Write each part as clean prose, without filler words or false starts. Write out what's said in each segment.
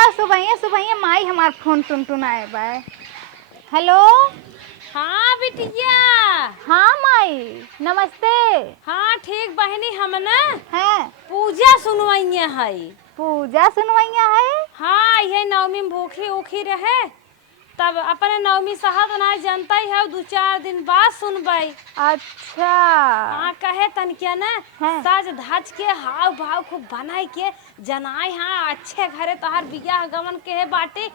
का सुबह सुबह माई हमार फोन टुन आए बाय। हेलो। हाँ बिटिया। हाँ माई नमस्ते। हाँ ठीक बहनी, हम ना हैं पूजा सुनवाइया है। पूजा सुनवैया है। हाँ ये नवमी में भूखी उखी रहे, तब अपने नवमी सहत ना जनता ही है, 2-4 दिन बाद सुनबई। अच्छा। हाँ कहे तन क्या ना हैं। साज धाज के हाव भाव खूब बनाई के जनाई। हाँ अच्छे घरे तोहार बियाह गमन के है बाटे,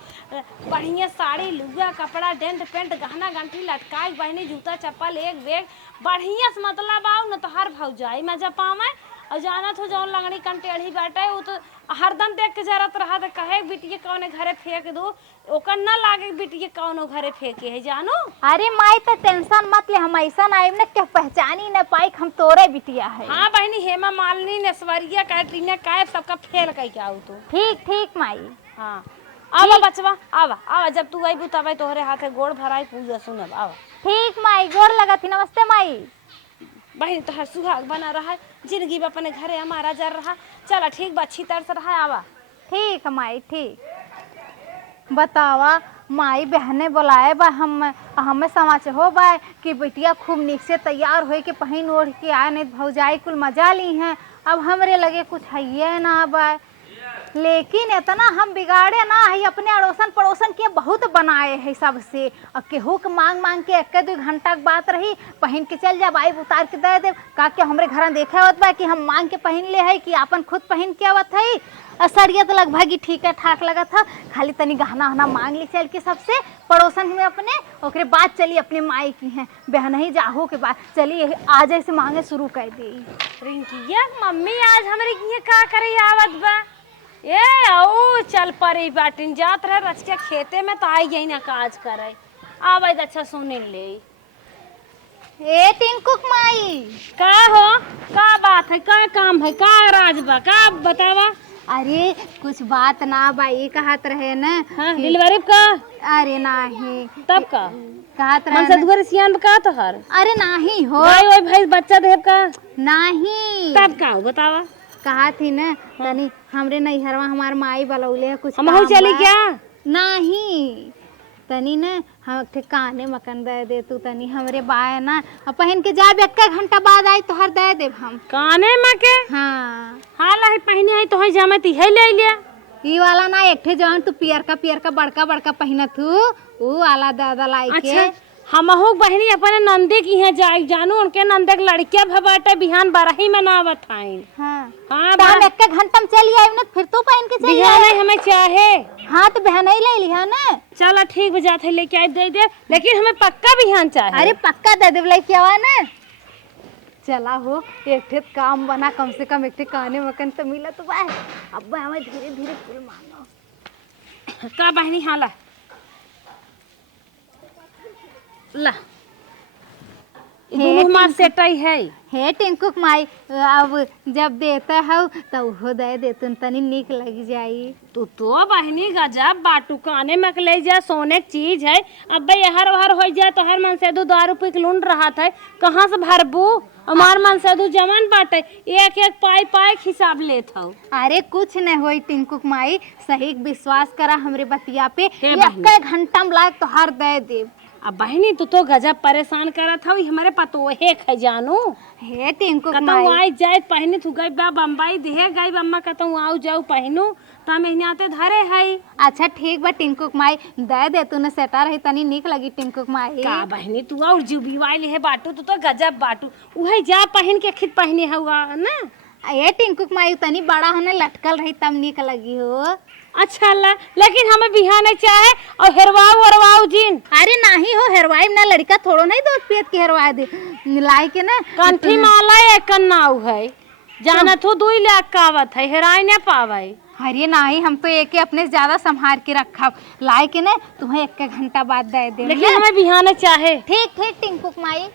बढ़िया साड़ी लुगा कपड़ा डेंट पेंट गहना गंठी लटकाई बहनी जूता चप्पल एक बेग बढ़िया से मतलब आओ न तोहार भौजाई मजा पावे। और जानत हो जौन लंगड़ी कंटेढ़ी बाटे वो तो हरदम देख के जरत रहा तो कहे बिटिया कौने घरे फेंक दो, ओकर न लागे बिटिया कौनो घरे फेंके है जानो। अरे माई तो टेंशन मत ले, हम ऐसा आए न के पहचानी न पाई हम तोरे बिटिया है। हाँ बहनी हेमा मालिनी नेस्वरिया कैटरीना कैफ सबका फेल कह के आओ तो। ठीक माई। हाँ आवा बचवा आवा आवा, जब तू आई तब तोहरे हाथे गोड़ भराई पूजा सुनब आवा। ठीक माई गोर लगा थी। नमस्ते माई। बहनी तोहर सुहाग बना रहा, जिंदगी में अपने घरे हमारा जर रहा। चला ठीक बा, अच्छी तरह से रहा आवा। ठीक माई ठीक। बतावा माई बहने बुलाए बा, हम हमें समाचार हो बा कि बिटिया खूब नीक से तैयार हो के पहन ओढ़ के आए, नहीं भौजाई कुल मजा ली हैं। अब हमरे लगे कुछ है ना बा, लेकिन इतना हम बिगाड़े ना है, अपने अड़ोसन पड़ोसन के बहुत बनाए है सबसे। और केहू के मांग मांग के 1-2 घंटा के बात रही पहन के चल जा बाई उतार के दे दे का के हमरे घर देखे आवत बा कि हम मांग के पहन ले है कि अपन खुद पहन के आवत है। असरिया तो लगभग ही ठीक है ठाक लगा था, खाली तनी गहना वहना मांग ली चल के सबसे पड़ोसन में अपने, ओकरे बाद चली अपने माई की हैं बहन ही जाहो के बाद चली आज ऐसे मांगे शुरू कर दी। रिंकिया मम्मी आज हमारे किए का करे आवत बा ए आओ चल परे बाटिन जात रहे रच के खेते में तो आई यही ना काज करे आवे अच्छा सुने ले। ए टिंकुक माई का हो का बात है, का काम है, का राज बा, का बतावा। अरे कुछ बात ना बाई कहत रहे न। हाँ डिलीवरी का। अरे नाही तब का कहत रहे मन से न। दुआरे सियान का तो हर। अरे नाही हो भाई ओए भाई बच्चा देव का नाही। तब का बतावा। कहा थी न तनी हमरे नैहरवा हमार माई बलौले है कुछ हम काम चली बा। क्या नाही तनी न हम ठिकाने मकन दे तू तनी हमरे बाय ना पहन के जाब 1 घंटा बाद आई तो हर दे देब हम काने में के। हाँ हाल है पहने आई तो है जामे ती है ले लिया ई वाला ना एक ठे जौन तू पियर का बड़का बड़का पहनत हूँ ऊ वाला दादा लाई के। अच्छा हमहू बहनी अपने नंदे की है जाई जानू उनके नंदे के लड़किया भबाटे बिहान बरही में ना बताई। हाँ हाँ तो हम 1 घंटा में चली आई न फिर तू पहन के चली बिहान आई। ही हमें चाहे। हाँ तो बहन ही ले लिया ना। चला ठीक बजात है लेके आई दे दे, लेकिन हमें पक्का बिहान चाहे। अरे पक्का दे देव लेके आवा ना। चला हो एक ठे काम बना कम से कम एक ठे काने मकन तो मिला तो बा। अब हमें धीरे धीरे फूल मांगो का बहनी हाला ला हे मार सेटाई है। हे टिंकुक माई अब जब देता हो तो वो दे देतुन तनी निक लग जाई। तो बहनी गजब बाटू काने में ले जा सोने की चीज है। अब भाई हर हर हो जाए तो हर मन से 2 रुपये की लूट रहा था, कहाँ से भरबू। हमार मन से जमन बाटे एक एक पाई हिसाब लेत हो। अरे कुछ नहीं होई टिंकुक माई, सही विश्वास करा हमरे बतिया पे। हे 1 घंटा में लायक तो हर दे देव। अब बहनी तू गजब परेशान करत हौ, हमारे पतो है जानू। हे टिंकुक कतौ माई आई जाए पहनी तू गई बा बम्बई देहे गई अम्मा कतौ आऊ जाऊ पहनू तो महीनाते धरे है। अच्छा ठीक बा टिंकुक माई दे दे तू न सेटा रही तनी निक लगी टिंकुक माई। का बहनी तू और जुबी वाली है बाटू तू तो गजब बाटू उहे जा पहन के खिद पहने हुआ ना। ये टिंकुक माई तनी बड़ा होने लटकल रही तब निक लगी हो। अच्छा ला लेकिन हमें बिहाने चाहे और हेरवाऊ जीन। अरे नाही हो हेरवाई ना, लड़का थोड़ो नहीं दूध पियत के हेरवा दे लाई के ना। कंठी माला एक नाव है जाना तू 2 लाख कावत है हेराई न पावे। अरे नहीं हम तो एक अपने से ज्यादा संभाल के रखा लाई के ना तुम्हें 1 घंटा बाद दे दे। लेकिन हमें बिहाने चाहे। ठीक ठीक टिंकुक माई।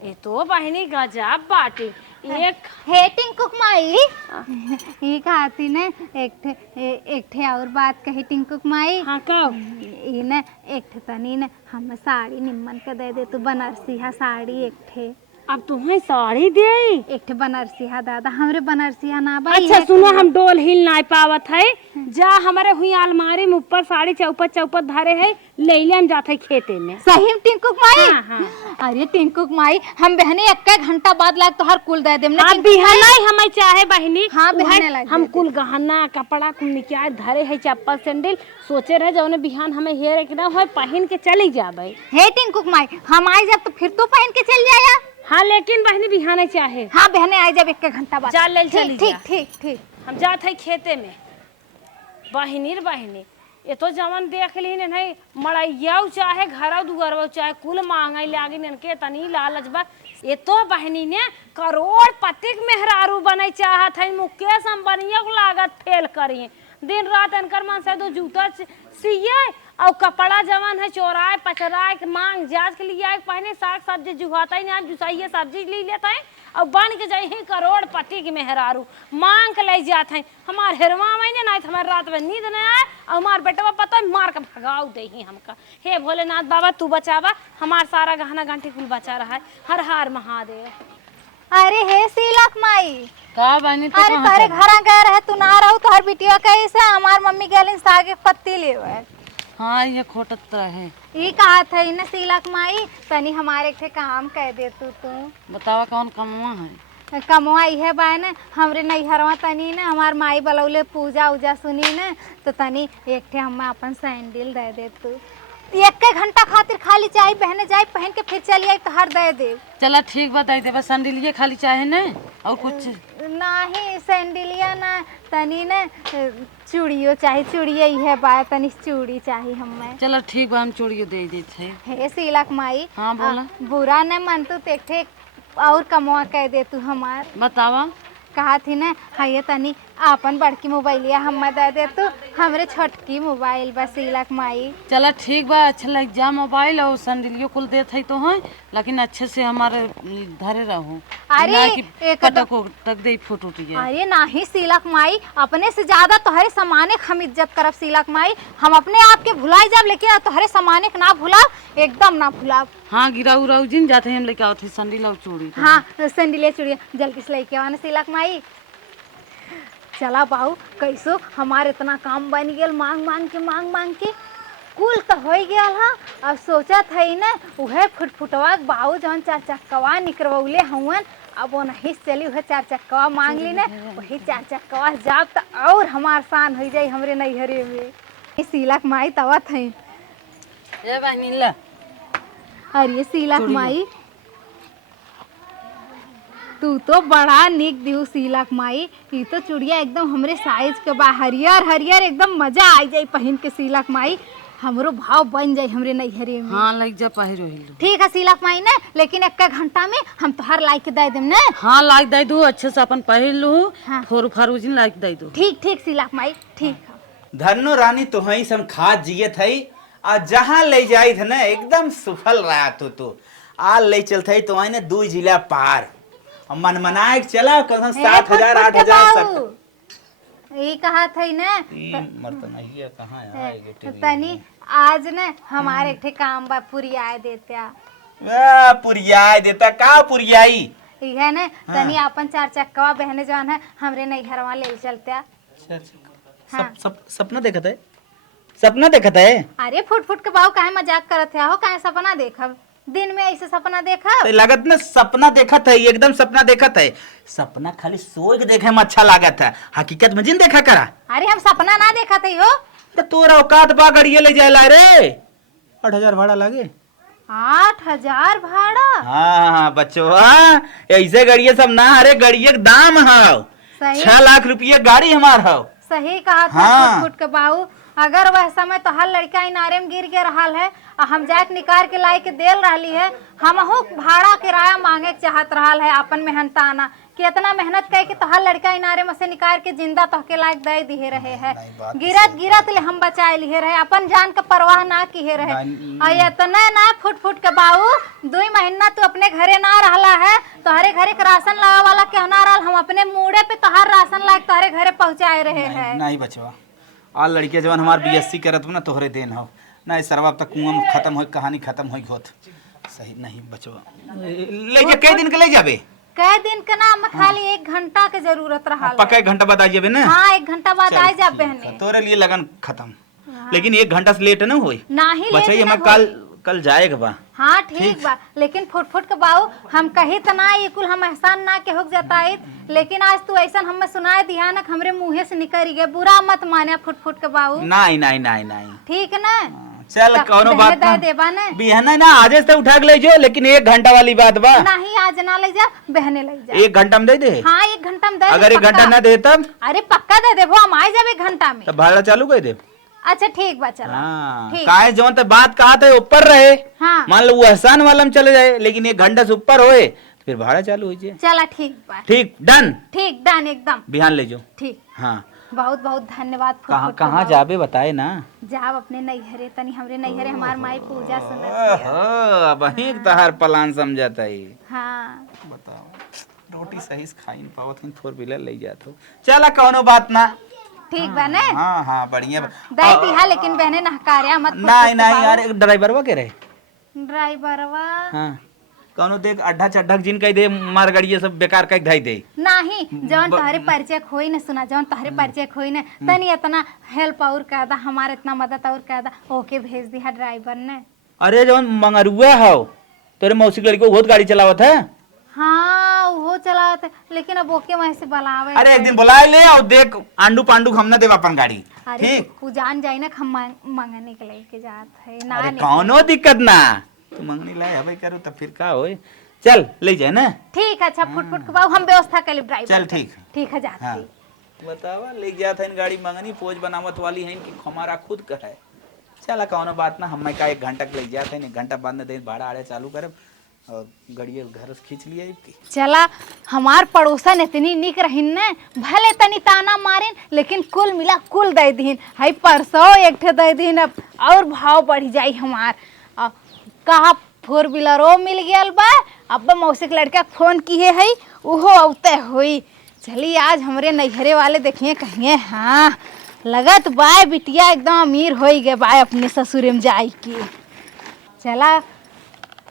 ये तो बहनी गजब बाटी एक हे टिंकुक माई ये कहती ने एक ठे और बात कही टिंकुक माई। हाँ कब ये न एक ठे तनी न हम साड़ी निम्मन के दे दे तू बनारसी हा साड़ी एक ठे। अब तुम्हें साड़ी दे। एक ठे बनारसिया दादा, हमरे बनारसिया ना बा। अच्छा सुनो, हम डोल हिल ना पावत है, जा हमारे हुई अलमारी में ऊपर साड़ी चौपट चौपट धरे है, ले ले हम जाते खेते में। सही में टिंकू माई? हाँ, हाँ। अरे टिंकू माई, हम बहने एक घंटा बाद लाग तो हर कुल दे देम ना। अब बिहाना हमें चाहे बहनी। हाँ, बिहाने लाग हम कुल गहना कपड़ा कुल निकाय धरे है, चप्पल सैंडल सोचे रहे जौने बिहान हमें हेरे के ना हो पहन के चली जाबे। हे टिंकू माई, हम आई जब तो फिर तू पहन के चल जाया। हाँ लेकिन बहनी बिहाने चाहे। हाँ बहने आई जब एक घंटा बाद। जा ले चली जा। ठीक ठीक ठीक। हम जात है खेते में। बहनी रे बहनी, ये तो जवन देख ली नहीं, मड़ैया चाहे घर दुआर चाहे कुल मांगे लागी के तनी लालच बा। ये तो बहनी ने करोड़पति मेहरारू बने चाहत है, मुकेश अंबानिया को लागत फेल करिए। दिन रात इनकर मन से दो जूता सिए और कपड़ा जवन है चोराए पचराए के मांग जांच के लिए आए, पहने साग सब्जी जुहाता ही ना जुसाइए सब्जी ले लेता है और बन के जाए ही करोड़पति के मेहरारू मांग के ले जाते हैं। हमार हेरवा महीने ना हमारे रात में नींद नहीं आए और हमार बेटवा पता है मार के भगाओ दे ही हमका। हे भोलेनाथ बाबा तू बचावा, हमार सारा गहना गांठी कुल बचा रहा है। हर हार महादेव। अरे हे सीलक माई, का बनी तो अरे तारे घर गए रहे तू ना रहू तो हर बिटिया कैसे हमार मम्मी गेलिन साग के पत्ती लेवे। हाँ ये खोटत है। ई कहा था न सीलक माई, तनी हमारे एक काम कह दे तू। बतावा कौन कमवा है? कमवा है बा न हमरे नैहरवा तनी न हमार माई बलौले पूजा उजा सुनी न तो तनी एक ठे हम अपन सैंडल दे दे तू। एक घंटा खातिर खाली चाहे बहने जाए पहन के फिर चली आई तो हर दे दे। चला ठीक बताई दे, बस सैंडलिए खाली चाहे न और कुछ नहीं सैंडलिया ना तनी न चूड़ियो चाहे चूड़िया है बा, तनी चूड़ी चाहे हमें। चलो ठीक बा, हम चूड़ियो दे देते है। हे सीलक माई, हाँ बोला। बुरा न मन तू देखे और कमवा कह दे तू हमार। बतावा कहा थी न हाये तनी आपन बड़की मोबाइलिया हम दे दे तू, हमरे छोटकी मोबाइल बस सीलक माई। चला ठीक बा, अच्छा लग जा मोबाइल और सैंडलियो कुल देते है तो है, लेकिन अच्छे से हमारे धरे रहो। अरे एक तक दे फोटो टिया। अरे नाही सीलक माई, अपने से ज्यादा तोहरे सामाने हम इज्जत करब सीलक माई। हम अपने आप के भुलाई जब लेकिन तोहरे सामाने के ना भुला, एकदम ना भुला। हाँ गिराऊ उराऊ जिन जाते हैं हम लेके आवते सैंडल और चूड़ी। हाँ सैंडलिया चूड़िया जल्दी से लेके आवा न सीलक माई। चला बाऊ कैसो हमारे इतना काम बन गया, मांग मांग के कुल तो हो गया। हाँ अब सोचा था न उहे फुटफुटवा बाऊ जौन चार चक्कवा निकरवले हवन, अब वो नहीं चली वह चार चक्कवा मांग ली न, वही चार चक्कवा जाब तो और हमार शान हो जाये हमरे नैहरे में। सीलक माई तवा थे। ए बहनी ला। अरे सीलक माई तू तो बड़ा निक दियो सीलक माई, ये तो चूड़िया एकदम हमरे साइज के बा, हरियर हरियर एकदम मजा आ जाए पहन के सीलक माई, हमरो भाव बन जाए हमरे नैहरे में। हाँ लग जा पहिरो हिलो। ठीक है सीलक माई ने, लेकिन एक घंटा में हम तोहर लाई के दे देम ने। हाँ लाइक दे दो, अच्छे से अपन पहिर लो। हाँ। फोरू फारू जिन लाइक दे दो। ठीक ठीक सीलक माई ठीक है। धन्नो रानी तो हई सम खाद जिये थई आ जहाँ ले जाई थे ना एकदम सफल रहा तो आ ले चलते ही तो आई ने 2 जिला पार मन मनाए चला कल 7,000 8,000 ये कहा था ना मरता नहीं है कहाँ है तनी आज न हमारे एक काम बा पुरियाए देता। पुरियाई देता का पुरियाई है न तनी अपन चार चक्कवा बहने जवान है हमरे नैहरवा ले चलते। सपना देखत है, सपना देखत है। अरे फुट फुट के बाऊ काहे मजाक करत है हो, काहे सपना देखब दिन में ऐसे सपना देखा तो लागत न सपना देखत है, एकदम सपना देखत है। सपना खाली सोच के देखे में अच्छा लागत है, हकीकत में जिन देखा करा। अरे हम सपना ना देखा थे हो। तो तोरा औकात बा गड़िए ले जाए रे 8,000 भाड़ा लागे। 8,000 भाड़ा? हाँ बच्चों ऐसे गड़िए सब ना, अरे गड़िए के दाम है 6 लाख रुपये गाड़ी हमार है। सही कहा था। हाँ। फुट के बाऊ अगर वह समय तो हर लड़का इनारे में गिर के रहा है और हम जाके निकाल के लाई के देल रही है, हमहू भाड़ा किराया मांगे चाहत रहा है अपन मेहनताना कि इतना मेहनत कह के तो हर लड़का इनारे में से निकाल के जिंदा तो के लायक दे दिए रहे है। गिरत गिरत ले हम बचाए लिए रहे, अपन जान का परवाह ना किए रहे। और इतना ना फुट फुट के बाऊ 2 महीना तू अपने घरे ना रहला है, तोहरे घरे के राशन लगा वाला कहना रहा, हम अपने मुड़े पे तोहर राशन लायक तोहरे घरे पहुँचाए रहे है। नहीं बचवा आ लड़के जवन हमार BSc करत हो ना तोहरे देन हो ना, सरवा तक कुआं खत्म हो कहानी खत्म हो होत सही नहीं बचवा ले जा कई दिन के ले जाबे कई दिन के नाम में खाली 1 घंटा के जरूरत रहा पक्का 1 घंटा बाद आ जाबे ना हाँ 1 घंटा बाद चल, आ जा ठीक है, बहने तोरे लिए लगन खत्म लेकिन 1 घंटा से लेट ना होई नाही बच्चा लेट हमें ना कल कल जाएगा बा हाँ ठीक बा लेकिन फुट के बाऊ हम कही त ना ये कुल हम एहसान ना के होक जताइत लेकिन आज तू ऐसा हमें सुनाए दिया ना हमरे मुंहे से निकल गए बुरा मत माने फुट के बाऊ नहीं नहीं नहीं नहीं ठीक ना चल कोनो बात दे देबा ने बिहाना ना आज से उठा के ले जो लेकिन 1 घंटा वाली बात बा नहीं आज ना ले जा बहने ले जा 1 घंटा में दे दे हाँ 1 घंटा में दे अगर 1 घंटा ना दे तब अरे पक्का दे देबो हम आ जाबे 1 घंटा में तब भाड़ा चालू कर दे अच्छा ठीक बा चला हाँ ठीक। काहे जौन तक बात कहा था ऊपर रहे हाँ मान लो वो एहसान वाला में चले जाए लेकिन 1 घंटा से ऊपर होए तो फिर भाड़ा चालू हो जाए चला ठीक बा ठीक डन ठीक डन एकदम बिहान ले जाओ ठीक हाँ बहुत बहुत धन्यवाद कहाँ कहाँ जाबे बताए ना जाब अपने नैहरे तनी हमरे नैहरे हमार माई पूजा सुनत ओहो वही तहार प्लान समझता है हाँ बताओ रोटी सही से खाई नहीं पावत 4 व्हीलर ले जात हो चला कोनो बात ना ठीक बा ने हाँ हाँ बढ़िया दई दिहा लेकिन बहने नहकारिया मत नहीं नहीं यार एक ड्राइवरवा के रहे ड्राइवरवा हाँ कौनो देख अड्ढा चड्ढा जिन कह दे मार गाड़ी सब बेकार कह धाई दे नहीं जौन तहरे परिचय खोई न सुना जौन तहरे परिचय खोई न तनी इतना हेल्प और कर दा हमारे इतना मदद और कर दा ओके भेज दिया ड्राइवर ने अरे जौन मंगरुआ हो तेरे मौसी लड़की को बहुत गाड़ी चलावत है हाँ वो चलावत है लेकिन अब ओके वहीं से बुलावे अरे एक दिन बुला ले और देख आंडू पांडू हम ना देव अपन गाड़ी अरे ठीक तू जान जाई ना हम मंगने के लेके जात है ना अरे नहीं। कौनो दिक्कत ना तू मंगनी लाए हवे करो तब फिर का होए चल ले जाए ना ठीक है अच्छा फुट के बाबू हम व्यवस्था कर ले ड्राइवर चल ठीक ठीक है जाती हाँ बतावा ले गया था इन गाड़ी मंगनी पोज बनावत वाली है इनकी हमारा खुद का है चला कौनो बात ना हमें का 1 घंटा के ले जाते हैं 1 घंटा बाद में दे भाड़ा आड़े चालू करे और गड़िया घर से खींच लिया इसकी चला हमार पड़ोसन इतनी निक रहिन ने भले तनी ताना मारिन लेकिन कुल मिला कुल दे दीन हई परसों एक ठे दे दीन अब और भाव बढ़ जाई हमार कहा 4 व्हीलरो मिल गया बा अब मौसी के लड़का फोन किए है उहो औते हुई चली आज हमरे नैहरे वाले देखिए कहिए हाँ लगत बाय बिटिया एकदम अमीर हो गए बाय अपने ससुर में जाई की चला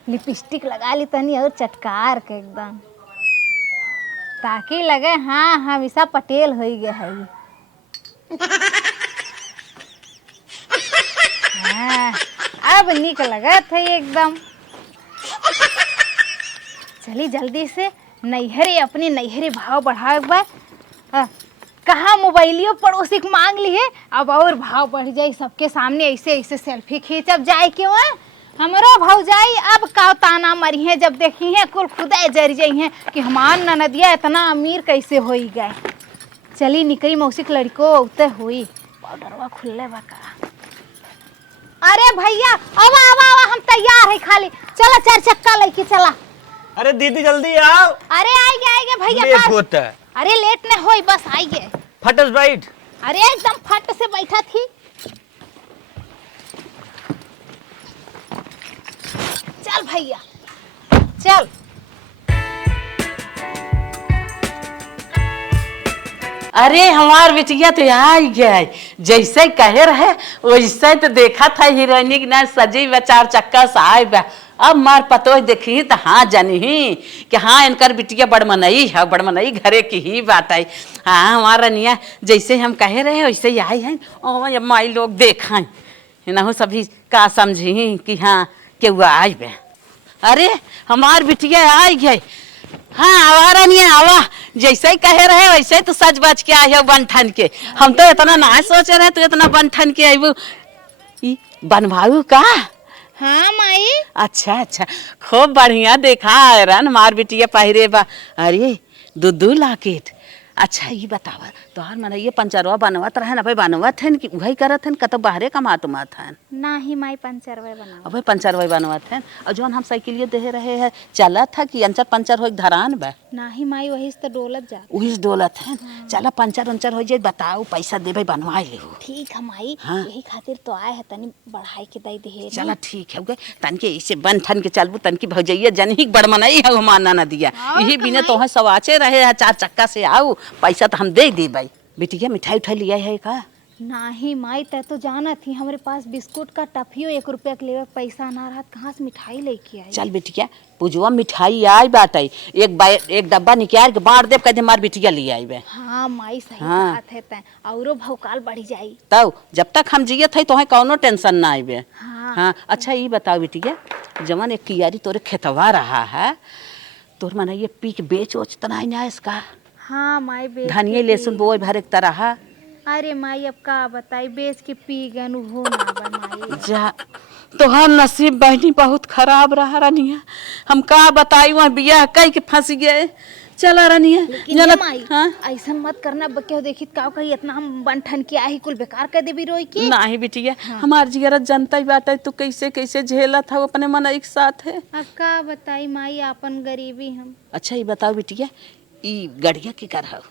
लिपस्टिक लगा ली तनी और चटकार के एकदम ताकि लगे हाँ हमेशा पटेल हो गए है हाँ, अब निक लगत है एकदम चली जल्दी से नैहरे अपने नैहरे भाव बढ़ाए बा कहा मोबाइलियो पड़ोसी को मांग ली है अब और भाव बढ़ जाए सबके सामने ऐसे ऐसे सेल्फी खींचब जाए क्यों है हमरो भौजाई अब का ताना मरी है जब देखी है कुल खुदा जर जाई है कि हमार ननदिया इतना अमीर कैसे हो गए चली निकली मौसी के लड़को उते हुई पाउडरवा खुलले बा का अरे भैया आवा आवा आवा हम तैयार है खाली चला 4 चक्का लेके चला अरे दीदी जल्दी आओ अरे आएंगे भैया लेट पास। होता है अरे लेट न होई बस आइए फटस बैठ अरे एकदम फट से बैठा थी चल भैया चल अरे हमार बिटिया तो आ गया जैसे कहे रहे वैसे तो देखा था हीरोइनिक ना सजी व 4 चक्का से आए बा अब मार पतो देखी तो हाँ जानी कि हाँ इनकर बिटिया बड़मनई है बड़मनई घरे की ही बात आई हाँ हमारा निया जैसे हम कहे रहे वैसे ही आई हैं और माई लोग देखा ना सभी का समझी कि हाँ केहू आई बे अरे हमार बिटिया आई गई हाँ आवारा नहीं आवा जैसे ही कहे रहे वैसे ही तो सच बच के आई हो बन ठन के हम तो इतना ना सोचे रहे तो इतना बन ठन के आई बनवाऊ का हाँ माई अच्छा अच्छा खूब बढ़िया देखा रन मार बिटिया पहिरे बा अरे 2 लाकेट अच्छा ये बतावा तोहर मन ये पंचरवा बनवत रहे ना भाई बनवत है कि वही करत है कतो बाहरे कमात मात है ना ही माई पंचरवे बना अब पंचर वही बनवत है और जौन हम साइकिलिए दे रहे हैं चला था कि अंचर पंचर हो धरान बा ना ही माई वही से तो डोलत जा वही से डोलत है चला पंचर उंचर हो जाए बताओ पैसा दे भाई बनवा ले ठीक है माई हाँ। यही खातिर तो आए है तनी बढ़ाई के दई दे चला ठीक है गए तन के इसे बन ठन के चलबू तन की भौजैया जन ही बड़मनई है माना न दिया यही बिना तो सवाचे रहे है 4 चक्का से आओ पैसा तो हम दे दी भाई बिटिया मिठाई उठाई लिया है का नाही माई तै तो जाना थी हमारे पास बिस्कुट का टफियो 1 रुपया के लिए पैसा ना रहा कहाँ से मिठाई लेके आई। चल बिटिया पूजवा मिठाई आई बाटे एक डब्बा निकाल के बांट देब कहते मार बिटिया ले आई बे। हाँ माई सही हाँ। बात है तै औरो भौकाल बढ़ी जाई। तब जब तक हम जियत है तो कौनो टेंशन ना आइबे। हाँ। हाँ अच्छा ये बताओ बिटिया जवन एक कियारी तोरे खेतवा रहा है तोर मन ये पी के बेच ओच तना ना इसका। हाँ माई बेच धनिया के लहसुन बोए भर एक तरह है। अरे माई अब का बताई बेच के पी गन हो ना बनाई। जा तोहार नसीब बहनी बहुत खराब रहा रनिया हम का बताई वहाँ बियाह कई के फंस गए। चला रनिया लेकिन ये माई ऐसा मत करना बक्के देखी का कही इतना हम बंठन के आई कुल बेकार कर देबी रोई के। नहीं बिटिया हमार जिगरत जनता ही बात है तू कैसे कैसे झेला था अपने मन एक साथ है। अब का बताई माई अपन गरीबी हम। अच्छा ये बताओ बिटिया ई गड़िया की कर हो।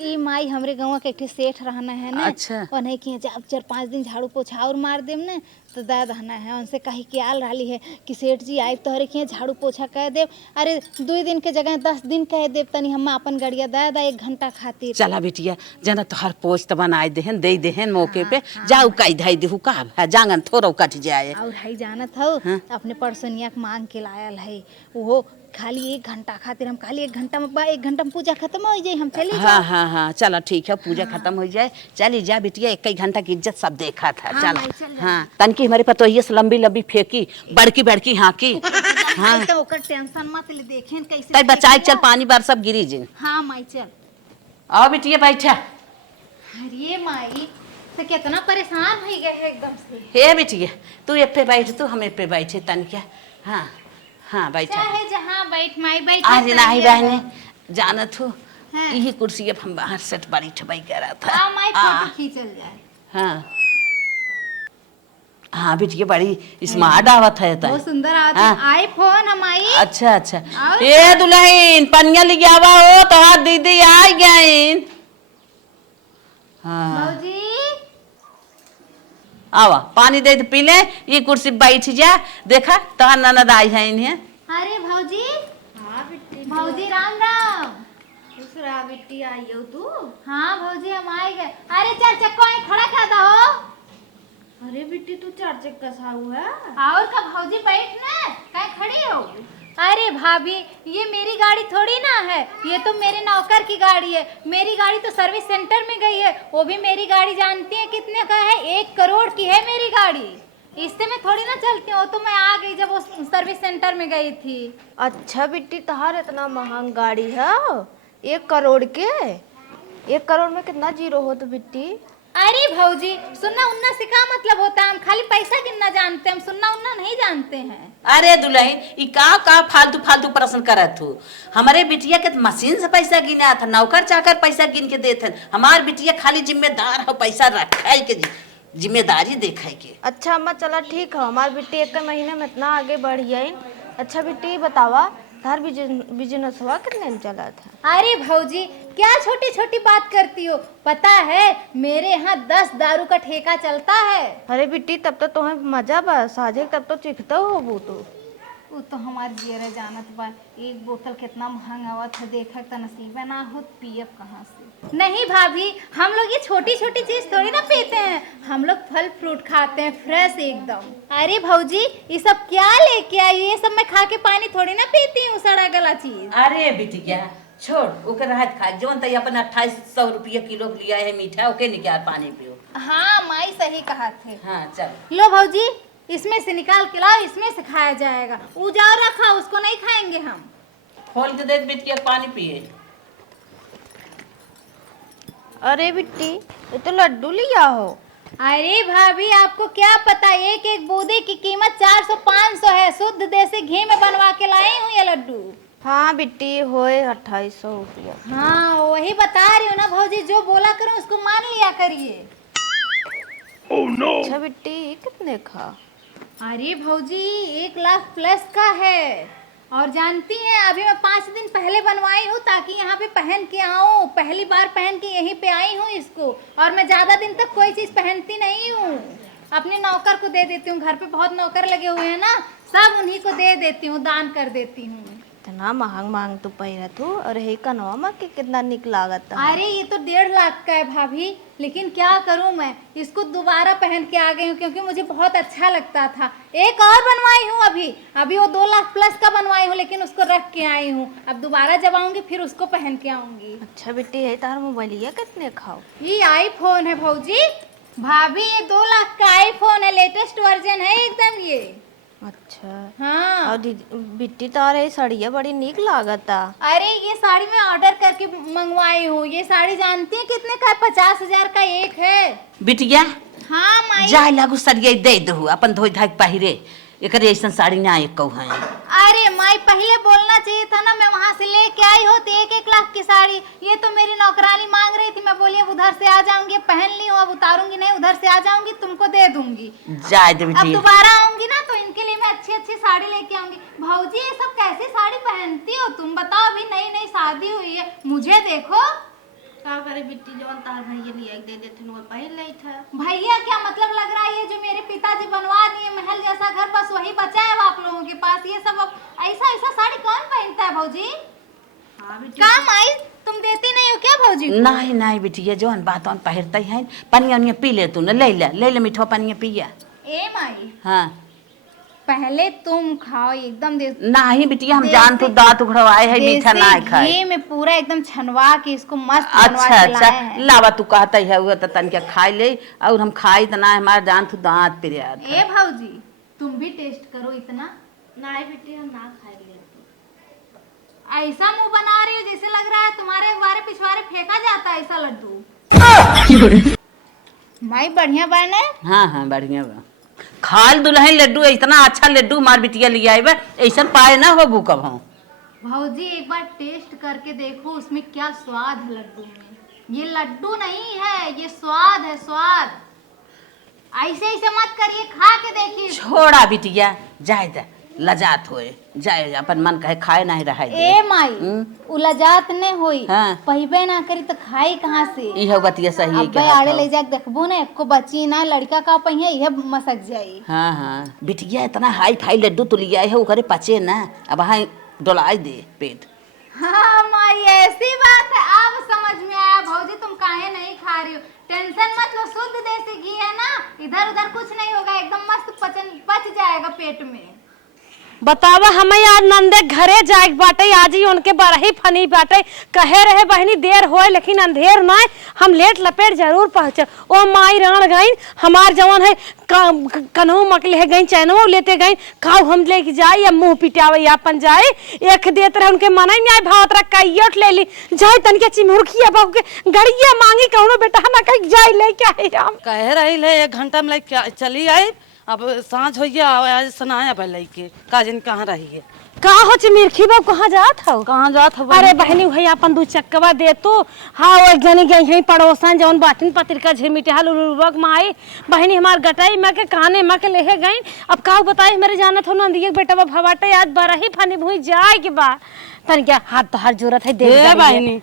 ई माई हमरे गाँव के एक सेठ रहना है ना। अच्छा। और नहीं कि जब 4-5 दिन झाड़ू पोछा और मार देम ना तो दा रहना है उनसे कही के आल रही है कि सेठ जी आए तो हरे के झाड़ू पोछा कह देव। अरे 2 दिन के जगह 10 दिन कह देव तनी हम अपन गड़िया दा 1 घंटा खातिर। चला बिटिया जना तोहर पोस्ट बनाए देहन दे देहन मौके पे जाऊ काई धाई देहु का है जांगन थोरो कट जाए। और है जानत हो अपने परसोनिया के मांग के लायल है वो खाली 1 घंटा खातिर हम खाली 1 घंटा में 1 घंटा में पूजा खत्म हो जाए हम चली हाँ हाँ हाँ चला ठीक है पूजा खत्म हो जाए चली जा बिटिया 1 घंटा की इज्जत सब देखा था। हाँ, चला भाई, चल जा। हाँ तनकी हमारे पतो ये लंबी लंबी फेंकी बड़की बड़की हाँकी। हाँ तो ओकर टेंशन मत ले देखें कैसे तई बचाई चल पानी बार सब गिरी जिन। हाँ माई चल। आओ बिटिया बैठा। अरे माई तो कितना परेशान हो गए है एकदम से। हे बिटिया तू एक पे बैठ तू हम एक पे बैठे तनकिया। हाँ हाँ बैठा। चाहे जहाँ बैठ माई बैठ। आज नहीं बहने जानत हो हाँ। यही कुर्सी अब हम बाहर से बड़ी ठबाई करा था। हाँ माई फोटो खींचल जाए। हाँ हाँ बिटिया बड़ी स्मार्ट आवत है बहुत सुंदर आवत है। हाँ। आईफोन हमारी। अच्छा अच्छा और ए दुल्हन पनिया ले आवा हो तो हाथ दीदी आ गईन। हाँ मौजी आवा पानी दे पी ले ये कुर्सी बैठ जा देखा तोहार ननद आई है इन्हें। अरे भौजी। हाँ बिट्टी भौजी राम राम। दूसरा बिट्टी आई हो तू। हाँ भौजी हम आए गए। अरे चल चक्को आई खड़ा कर दो। अरे बिट्टी तू 4 चक्का साहू है। और का भौजी बैठ ना काय खड़ी हो। अरे भाभी ये मेरी गाड़ी थोड़ी ना है ये तो मेरे नौकर की गाड़ी है। मेरी गाड़ी तो सर्विस सेंटर में गई है वो भी मेरी गाड़ी जानती है कितने का है 1 करोड़ की है मेरी गाड़ी। इससे मैं थोड़ी ना चलती हूँ तो मैं आ गई जब वो सर्विस सेंटर में गई थी। अच्छा बिट्टी तहार इतना महंग गाड़ी है 1 करोड़ के। 1 करोड़ में कितना जीरो हो तो बिट्टी। अरे भौजी सुनना उन्ना से क्या मतलब होता है हम खाली पैसा गिनना जानते हैं हम सुनना उन्ना नहीं जानते हैं। अरे दुल्हन ई का फालतू फालतू प्रश्न करत हो। हमारे बिटिया के तो मशीन से पैसा गिना था नौकर चाकर पैसा गिन के देते हमार बिटिया खाली जिम्मेदार हो पैसा रखे के जिम्मेदारी देखे के। अच्छा अम्मा चला ठीक है हमार बिट्टी 1 महीने में इतना आगे बढ़ गई। अच्छा बिट्टी बतावा तार बिजनेस हुआ कितने में चला था। अरे भौजी क्या छोटी छोटी बात करती हो पता है मेरे यहाँ 10 दारू का ठेका चलता है। अरे बिट्टी तब तो तुम्हें मजा बस आजे तब तो चिखता हो वो तो हमारे जियरे जानत बा 1 बोतल कितना महंगा हुआ था देखा तो नसीबे ना हो पियब कहाँ से। नहीं भाभी हम लोग ये छोटी छोटी चीज थोड़ी ना पीते हैं हम लोग फल फ्रूट खाते हैं फ्रेश एकदम। अरे भौजी ये सब क्या लेके आई ये सब मैं खा के पानी थोड़ी ना पीती हूँ सड़ा गला चीज। अरे बिटिया छोड़ ओके रहत खा जवन तई अपन 2800 रुपया किलो लिया है मीठा ओके निकाल पानी पियो। हाँ माई सही कहा थे। हाँ चल लो भौजी इसमें से निकाल के लाओ इसमें से खाया जाएगा ऊ जाओ रखा उसको नहीं खाएंगे हम। खोल के दे बिटिया पानी पिए। अरे बिट्टी ये तो लड्डू लिया हो। अरे भाभी आपको क्या पता एक एक बूंदे की कीमत 400-500 है शुद्ध देसी घी में बनवा के लाई हूँ ये लड्डू। हाँ बिट्टी होए 2800 रुपया। हाँ वही बता रही हूँ ना भौजी जो बोला करो उसको मान लिया करिए। अच्छा बिट्टी कितने का। अरे भौजी 1 लाख प्लस का है और जानती हैं अभी मैं 5 दिन पहले बनवाई हूँ ताकि यहाँ पे पहन के आऊँ पहली बार पहन के यहीं पे आई हूँ इसको और मैं ज़्यादा दिन तक कोई चीज़ पहनती नहीं हूँ अपने नौकर को दे देती हूँ घर पे बहुत नौकर लगे हुए हैं ना सब उन्हीं को दे देती हूँ दान कर देती हूँ। कितना महंग महंग तो पहिरत हो और हे कनवा में के कितना निक लागत है। अरे ये तो 1.5 लाख का है भाभी, लेकिन क्या करूं मैं, इसको दोबारा पहन के आ गई हूँ क्योंकि मुझे बहुत अच्छा लगता था। एक और बनवाई हूँ अभी वो 2 लाख प्लस का बनवाई हूँ, लेकिन उसको रख के आई हूँ। अब दोबारा जब आऊंगी फिर उसको पहन के आऊंगी। अच्छा बेटी है तार मोबाइलिया कितने खाओ? ये आईफोन है भौजी। भाभी ये 2 लाख का आईफोन है, लेटेस्ट वर्जन है एकदम ये। अच्छा हाँ। और बिट्टी तार ये साड़िया बड़ी निक लागत है। अरे ये साड़ी मैं ऑर्डर करके मंगवाई हूँ। ये साड़ी जानती है कितने का है? 50,000 का एक है। बिटिया हाँ माई। जाए लागू सरिया दे दहु अपन धोई धाई पहिरे, एकर ऐसन साड़ी ना एक कहू है। अरे माई पहले बोलना चाहिए था ना, मैं वहाँ से लेके आई होती 1-1 लाख की साड़ी। ये तो मेरी नौकरानी मांग रही थी, मैं बोली अब उधर से आ जाऊंगी, पहन ली हूँ, अब उतारूंगी नहीं, उधर से आ जाऊंगी तुमको दे दूंगी। जाए दे अब बिटिया। दोबारा आऊंगी ना तो इनके लिए मैं अच्छी अच्छी साड़ी लेके आऊंगी। भाऊजी ये सब कैसी साड़ी पहनती हो तुम? बताओ, अभी नई नई शादी हुई है, मुझे देखो। का करे बिट्टी जवन तार भैया लिया दे देथे वो पहन लई था। भैया क्या मतलब लग रहा है? ये जो मेरे पिताजी बनवा दिए महल जैसा घर, बस वही बचा है आप लोगों के पास। ये सब अब ऐसा ऐसा साड़ी कौन पहनता है भौजी? हां बेटी काम आई तुम देती नहीं हो क्या भौजी को? नहीं नहीं बिटिया जवन बात on पहिरते हैं, पनिया उनिया पी ले तू न, ले ले मीठा पनिया पिया। ए माई हाँ पहले तुम खाओ एकदम दे। नहीं बिटिया हम जान तू दांत उखड़वाए है, मीठा ना खाए। घी में पूरा एकदम छनवा के इसको मस्त बनवा अच्छा के अच्छा लाए हैं। लावा तू कहता है वो तो तन के खाई ले, और हम खाई तो ना हमारा जान तू दांत पे ए भौजी तुम भी टेस्ट करो इतना। नहीं बेटी हम ना खाए ले। ऐसा मुंह बना रही हो जैसे लग रहा है तुम्हारे बारे पिछवारे फेंका जाता है ऐसा लड्डू। माई बढ़िया बने। हाँ हाँ बढ़िया बा। खाल दुल्हन लड्डू इतना अच्छा लड्डू मार बिटिया लिया है, ऐसा पाए ना हो भूख हम। भौजी एक बार टेस्ट करके देखो उसमें क्या स्वाद है लड्डू में। ये लड्डू नहीं है, ये स्वाद है, स्वाद। ऐसे ऐसे मत करिए, खा के देखिए। छोड़ा बिटिया जाए जा, लजात होए जाए, अपन मन कहे खाए नहीं रहा ए माई उलजात ने होई। हाँ। पहिबे ना करी तो खाई कहाँ से? इहो बतिया सही है अब्बे आड़े ले जाके देखबो ना, एको बची ना, लड़का का पहिए यह मसक जाई। हाँ हाँ बिटिया इतना हाई फाई लड्डू तो लिया है, ओकरे पचे ना, अब हाँ डोलाई दे पेट। हाँ माई ऐसी बात है, अब समझ में आया। भौजी तुम काहे नहीं खा रही हो? टेंशन मत लो, शुद्ध देसी घी है ना, इधर उधर कुछ नहीं होगा, एकदम मस्त पच जाएगा पेट में। बतावा हमें आज नंदे घरे जाए बाटे, आज ही उनके बरही फनी बाटे। कहे रहे बहनी देर होए लेकिन अंधेर ना, हम लेट लपेट जरूर पहुंचे। ओ माई राण गई हमार जवान है, कन्हू मकले है गई, चैनो लेते गई, खाओ हम लेके जाए या मुंह पिटावे अपन जाए। एक देत रहे उनके मन ही नहीं भावत रहा, कईयोट ले ली जाए तनके चिमुरखिया बाबू के गड़िया मांगी कहूँ बेटा ना कहीं जाए लेके आई हम। कह रही ले 1 घंटा में लेके चली आई, अब सांझ हो गया आज सुनाया भाई लड़के काजिन कहाँ रही है। कहाँ हो चिमिरखी बाबू, कहाँ जात हो? कहाँ जात हो? अरे बहनी भैया अपन 2 चक्कवा दे तू। हाँ वो जनी गई यहीं पड़ोसन जौन बाटिन पत्रिका झिरमिटिया लुरुबक माई बहनी हमार गटाई मैं के काने मैं के लेहे गई। अब का बताई मेरे जानत हो नंदिए बेटा भवाटे आज बरही फनी भूई जाए के बा तन क्या हाथ तो हर जरूरत है दे बहनी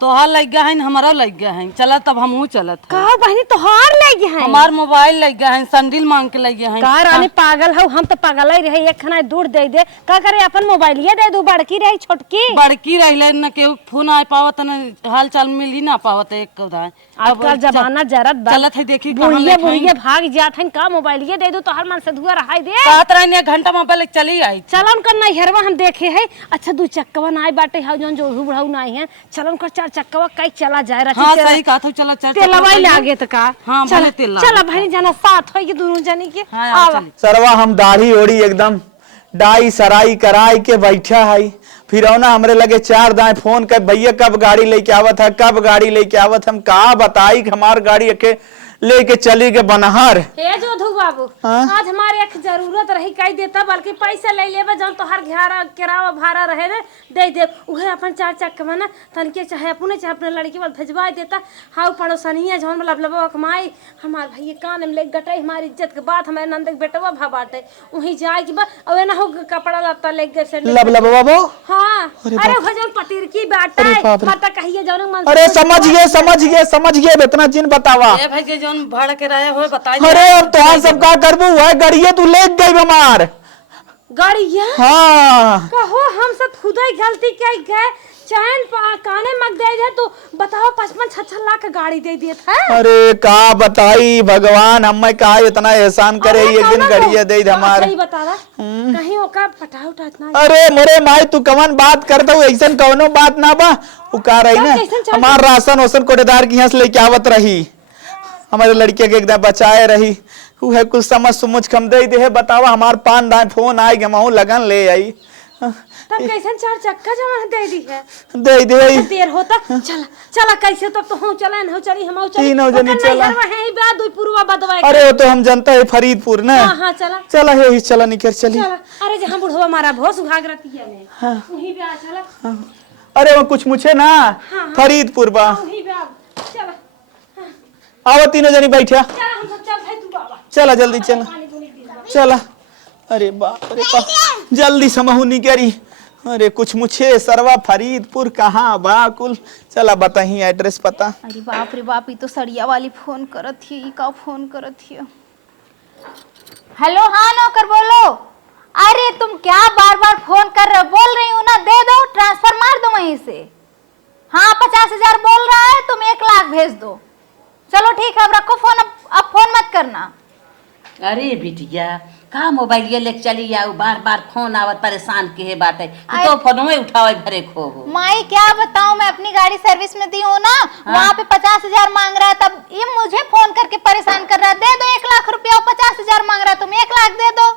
तोहार लग गया है हमारा लग गया है, चला तब हमहू चलत का बहनी तोहार ले गए हैं? हमार मोबाइल लग गया है, संडिल मांग के लग गया है। का रानी पागल हो, हम तो पागल ही रहे। एक खाना दूर दे दे का करे, अपन मोबाइल ये दे दो, बड़की रही छोटकी बड़की रही न के फोन आ पावत न हाल चाल मिल ही ना पावत एक उधार। आजकल जमाना जरत बा, चलत है देखी बुढ़िया बुढ़िया भाग जात हैं। का मोबाइल ये दे दो तो हर मन से धुआ रहाई दे। कहत रही 1 घंटा मोबाइल चली आई। चलन कर नहीं हेरवा हम देखे है। अच्छा 2 चक्कवा ना बाटे है जौन जोड़ू बुढ़ाऊ नहीं है, चलन कर 4 चक्कवा कई चला जाए रहा। हाँ सही कहा था, चला चल तेलवा लागे त का। हाँ भले तेल लागे। चला भाई जना साथ हो ये दोनों जनी के। हाँ, आवा सरवा हम दाढ़ी ओढ़ी एकदम डाई सराई कराई के बैठा है, फिर औना हमरे लगे 4 दाएं फोन कर भैया कब गाड़ी लेके आवत है, कब गाड़ी लेके आवत। हम कहा बताई कि हमार गाड़ी के लेके चली के बनहर। हे जोधू बाबू आज हमारे एक जरूरत रही कई देता, बल्कि पैसा ले लेबे जौन तो हर घेरा किराया भाड़ा रहे ने दे दे। उहे अपन 4 चक्कवा ना तनके चाहे अपने चाहे अपने लड़की वाल भेजवा देता। हाउ पड़ोसनिया जौन लबलबा कमाई हमार भैया कान में ले गटाई, हमारी इज्जत के बात हमारे नंद के बेटवा भा बाटे वहीं जाए की बा। और ना हो कपड़ा लत्ता ले गए से लबलबा बाबू। हां अरे हो जौन पतिर की बाटा मत कहिए जौन मन। अरे समझ गए इतना जिन बतावा। ए भाई के जौन भड़ के रहे हो बताई। अरे अब तो सब का करबू है, गाड़िए तू ले गई हमार। गाड़िया हाँ कहो हमसे खुद ही गलती क्या गए चैन काने मग दे दे तो बताओ 55-56 लाख का गाड़ी दे दिए था। अरे का बताई भगवान हमें का इतना एहसान करे एक दिन गड़िया दे हमारे। सही बता रहा कहीं ओका पटा उठा इतना। अरे मोरे माई तू कवन बात करता हूँ ऐसा कवनो बात ना बा वो का रही ना हमार राशन ओसन कोटेदार की यहाँ से लेके आवत रही हमारे लड़के के एकदम बचाए रही वो है कुछ समझ सुमुझ कम दे दे बतावा हमार पान दाए फोन आए गमाऊ लगन ले आई तब कैसे 4 चक्का जमा दे दी है दे दे देर होता चला चला कैसे तब तो हम चला न चली हम चली तीनों जनी चला वहीं बा दुई पूर्वा बदवाए। अरे वो तो हम जनता है फरीदपुर ना। हां चला चला है ही चला निकल चली। चला अरे जहां बुढ़वा मारा भो सुहाग रतिया में वहीं बा चला। अरे वो कुछ मुझे ना फरीदपुर बा वहीं बा चला आओ तीनों जनी बैठा चला हम सब चल भाई तू बाबा चला जल्दी चला चला। अरे बाप रे बाप जल्दी समहू निकरी। अरे कुछ मुझे सरवा फरीदपुर कहाँ बा कुल चला बताही एड्रेस पता। अरे बाप रे बाप ये तो सड़िया वाली फोन करत थी का फोन करत थी। हेलो हाँ नौकर बोलो। अरे तुम क्या बार बार फोन कर रहे हो बोल रही हूँ ना दे दो ट्रांसफर मार दो वहीं से। हाँ 50,000 बोल रहा है तुम 1 लाख भेज दो। चलो ठीक है अब रखो फोन अब फोन मत करना। अरे बिटिया का मोबाइल ये लेके चली आओ बार बार फोन आवत परेशान के है बाटे तो फोन में उठावे भरे खो हो। माई क्या बताऊं मैं अपनी गाड़ी सर्विस में दी हूँ ना वहाँ पे 50,000 मांग रहा है तब ये मुझे फोन करके परेशान कर रहा है। दे दो 1 लाख रुपया 50,000 मांग रहा है तुम 1 लाख दे दो।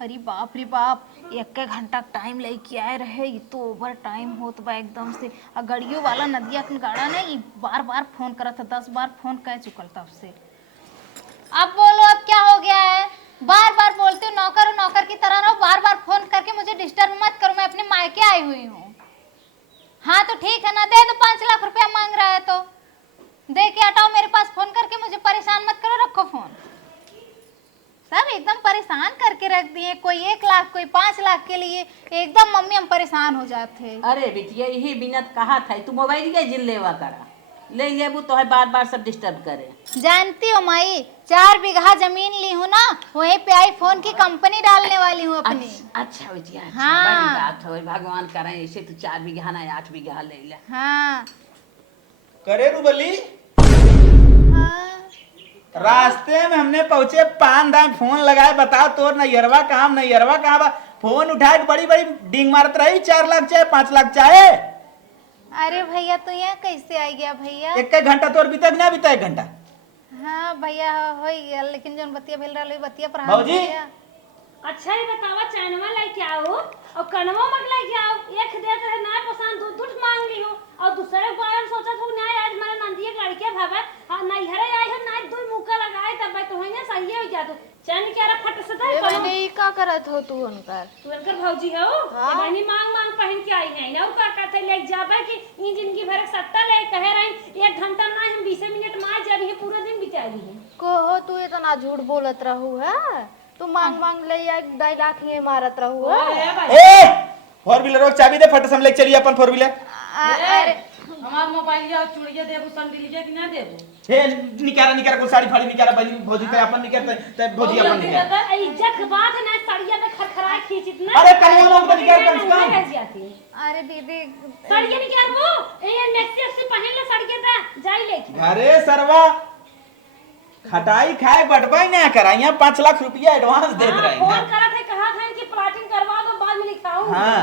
अरे बाप रे बाप 1 घंटा टाइम लेके आए रहे ये तो ओवर टाइम होत बा एकदम से। गड़ियों वाला नदिया अपन गाड़ा ने ये बार बार फोन करा था 10 बार फोन कह चुकल तब से। अब बोलो अब क्या हो गया है बार बार बोलती हूँ नौकर की तरह रहो बार बार फोन करके मुझे डिस्टर्ब मत करो मैं अपने मायके आई हुई हूँ। हाँ तो ठीक है ना दे दो 5 लाख रुपया मांग रहा है तो दे के हटाओ मेरे पास फोन करके मुझे परेशान मत करो रखो फोन। सब एकदम परेशान करके रख दिए कोई 1 लाख कोई 5 लाख के लिए एकदम मम्मी हम परेशान हो जाते। अरे बिटिया यही बिनत कहा था तू मोबाइल के जिल लेवा करा ले ये वो तो है बार बार सब डिस्टर्ब करे। जानती हो माई 4 बीघा जमीन ली हूँ ना वहीं पे आईफोन की कंपनी डालने वाली हूँ अपनी। अच्छा बिटिया अच्छा हाँ। बड़ी बात है भगवान करे ऐसे तू 4 बीघा ना 8 बीघा ले ले। हाँ करे रूबली हाँ रास्ते में हमने पहुंचे पान दाम फोन लगाए बताओ तोर नैयरवा कहाँ बा फोन उठाए बड़ी बड़ी डिंग मारत रही 4 लाख चाहे 5 लाख चाहे। अरे भैया तो यहाँ कैसे आ गया भैया 1 घंटा तोर बीता ना बीता 1 घंटा। हाँ भैया हो गया लेकिन जो बतिया भेल रहा बतिया पर भौजी अच्छा ये बतावा चैनवा लेके आओ और कनवा मत लेके आओ एक देत रहे ना पसंद दूध मांग ली हो और दूसरे बार सोचा था ना आज मेरा नंदिया लड़के भावे हां नहीं हरे आई हम ना दो मुका लगाए तब तो होइना सही हो जा तो चैन के रा फट से दे मैंने का करत हो तू उनकर भौजी हो बहनी मांग पहन के आई है ना का कहते ले जाबे कि ई जिंदगी भर सत्ता ले कहे रही 1 घंटा ना हम 20 मिनट में जब ही पूरा दिन बिताई है को हो तू इतना झूठ बोलत रहू है तू मांग ले 2 लाख ये मारत रहू है। ए 4 व्हीलर चाबी दे फट से हम ले चलिए अपन 4 व्हीलर। अरे हमार मोबाइल या चूड़िया देबू संडिलिया कि ना देबू हे निकारा को साड़ी फाड़ी निकारा बनी भौजी पे अपन निकाल ते भौजी अपन निकाल इज्जत के बात है ना सड़िया पे खरखराए खींचित ना अरे करियो लोग तो निकाल कम से कम। अरे दीदी सड़िया निकाल वो ये मैक्सी से पहन ले सड़िया ता जाई लेके। अरे सरवा खटाई खाए बटवाई ना करा यहाँ 5 लाख रुपया एडवांस देत रहे फोन हैं। करा थे कहा था कि प्लाटिंग करवा दो बाद में लिखाऊं। हां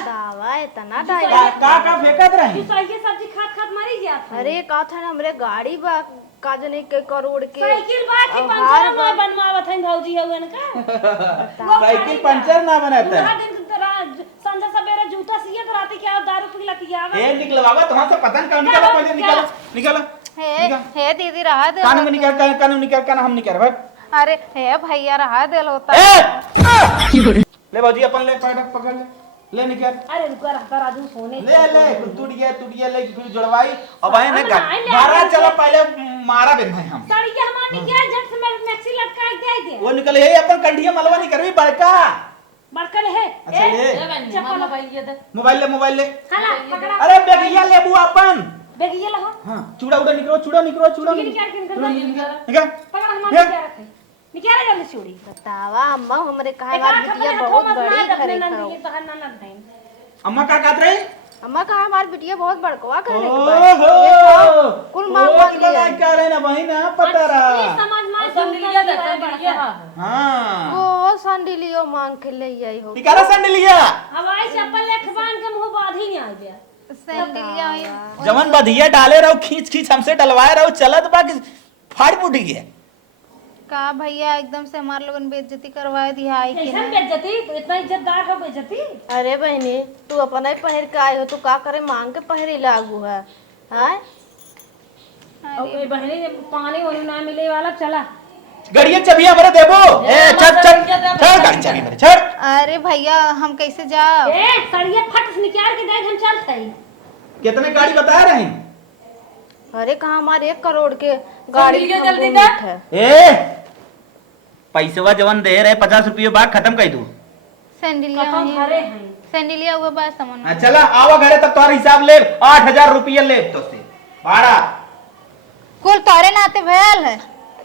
दावा इतना का फेंकत रहे तू सही सब्जी खात मरी जात। अरे का था ना हमरे गाड़ी बा का जने के करोड़ के साइकिल बा कि पंचर में बनवावत है भौजी हवन का साइकिल पंचर ना बनाता पूरा दिन संजय सवेरे जूता सिए तो रात के दारू पी लती आवे ए निकलवावा तो हां से पता नहीं निकालो पहले निकालो हे दीदी रहा दे कानून निकाल कान हम निकाल भाई। अरे हे भैया रहा दे होता है। ले भौजी अपन ले पकड़ ले निकाल। अरे रुको रहता राजू सोने ले टूट गया ले फिर जुड़वाई अब आए ना घरा चलो पहले मारा बिन भाई हम साड़ी के हमारी क्या झट से मैक्सी लटका दे वो निकले है अपन कंठिया मलवा नहीं करवी बड़का बड़कल है। अच्छा ले चप्पल मोबाइल ले हाला पकड़ा अरे बेगिया लेबू अपन बेगिए लहो हां चूड़ा निकलो निकाल के निकाल निकाल पकड़ हमारे क्या रखे निकाल जल्दी चूड़ी बतावा अम्मा हमरे कहा एकरा हमार बिटिया खबर बहुत मत बड़ी मार अपने खरे नंदी खाओ। के तोहर ननद है अम्मा का कहत रही अम्मा कहा हमार बिटिया बहुत बड़कवा करे ओहो कुल मांग मांग बहुत लड़ाई कर रहे ना बहन पता रहा समझ में संडिलिया देखा बढ़िया हाँ वो संडिलियो मांग के ले आई हो टिकारा सैंडलिया हवाई चप्पल लेके बांध के मुंह बाधी नहीं आ गया सैंडलिया वही जवन बधिया डाले रहो खींच खींच हमसे डलवाए रहो चलत बा कि फाड़ फूट गया का भैया एकदम से हमार लोगन बेइज्जती करवाए दिया आई के कैसन बेइज्जती तू इतना इज्जतदार हो बेइज्जती अरे बहनी तू अपना ही पहर के आए हो तू का करे मांग के पहरे लागू है हैं और कोई बहनी पानी वानी ना मिले वाला चला गड़िया चबी हमारे देबो ए चल चल चल गाड़ी चबी मेरे चल अरे भैया हम कैसे जाओ ए सड़िए फट से निकाल के देख हम चलते कितने गाड़ी बता रहे हैं अरे कहा हमारे 1 करोड़ के गाड़ी संडिलिया हम जल्दी घूमित दे। है ए पैसवा जवन दे रहे 50 रुपये बाद खत्म कर दू सैंडलिया कतौ वही घरे हैं सैंडलिया हुआ बस समन चला आवा घरे तब तुम्हारा हिसाब ले 8000 रुपये ले तो से भाड़ा कुल तोरे नाते भयल है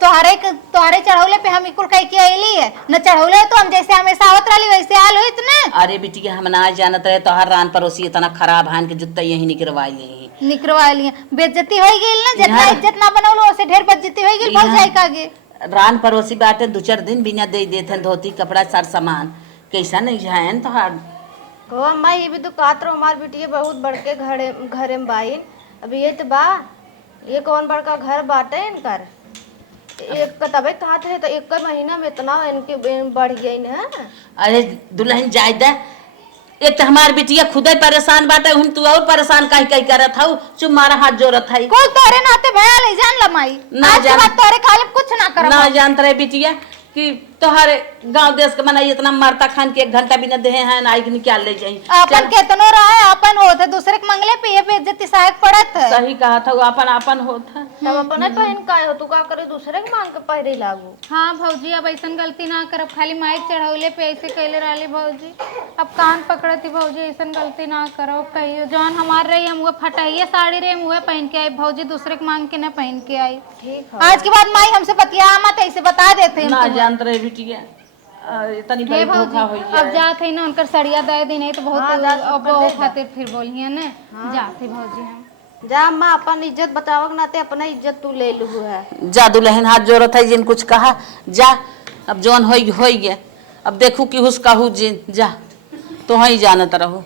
तोहरे चढ़ौले पे हम इकुल कह के अइली है न चढ़ौले तो हम जैसे हमेशा आवत रहली वैसे आल होइत ना अरे बिटिया हम ना जानत रहे तोहर रान पड़ोसी इतना खराब हान के जुत्ता यही निकलवा ली निकरवा लिए बेइज्जती हो गई ना जितना यहाँ- इज्जत ना बनौलो उससे ढेर बेइज्जती हो गई बहुत यहाँ- जाए कागे रान पड़ोसी बाटे 2-4 दिन बिना दे देथन धोती कपड़ा सार सामान कैसा नहीं है तोहार को अम्मा ये भी तो कात रहो हमार बिटिया बहुत बड़के घरे में बाइन अभी ये तो बा ये कौन बड़का घर बाटे इनकर एक तबे कहा थे तो 1 महीना में इतना इनके बढ़ गई ना अरे दुल्हन जाय दे एक तो हमार बिटिया खुदे परेशान बाटे हम तू और परेशान काहे काहे करत हऊ चुप मारा हाथ जोड़त हई कुल तोरे नाते भयल है जान लमाई ना आज के जान- बाद तोरे खाले कुछ ना करब ना जानत रहे बिटिया कि तोहरे गांव देश के मनाई इतना मरता खान के 1 घंटा बिना देहे हैं नाई के निकाल ले जाई अपन केतनो रहे अपन होत है दूसरे के मंगले पे ये बेइज्जती सहायक पड़त है सही कहा था अपन अपन होता तब अपना पहन का हो तू का करे दूसरे के मांग के पहरे लागू हाँ भौजी अब ऐसन गलती ना करब खाली माइक चढ़ौले पे ऐसे कैले रहली भौजी अब कान पकड़ती भौजी ऐसन गलती ना करो कहियो जौन हमार रही हम वो फटाइए साड़ी रे मुँह पहन के आई भौजी दूसरे के मांग के ना पहन के आई ठीक है आज के बाद माई हमसे बतिया मत ऐसे बता देते हैं ना तुम्हें। जानत रहे बिटिया इतनी हे बड़ी भौजी धोखा होई अब जात है ना उनकर सड़िया दे दी नहीं तो बहुत हाँ, जा अब वो खातिर फिर बोलिए ना जाते भौजी हम जा अम्मा अपन इज्जत बचावक नाते अपना इज्जत तू ले लू है जा दुल्हन हाथ जोड़त है जिन कुछ कहा जा अब जौन होई गया अब देखू कि हुस कहू जिन जा तो ही जानत रहो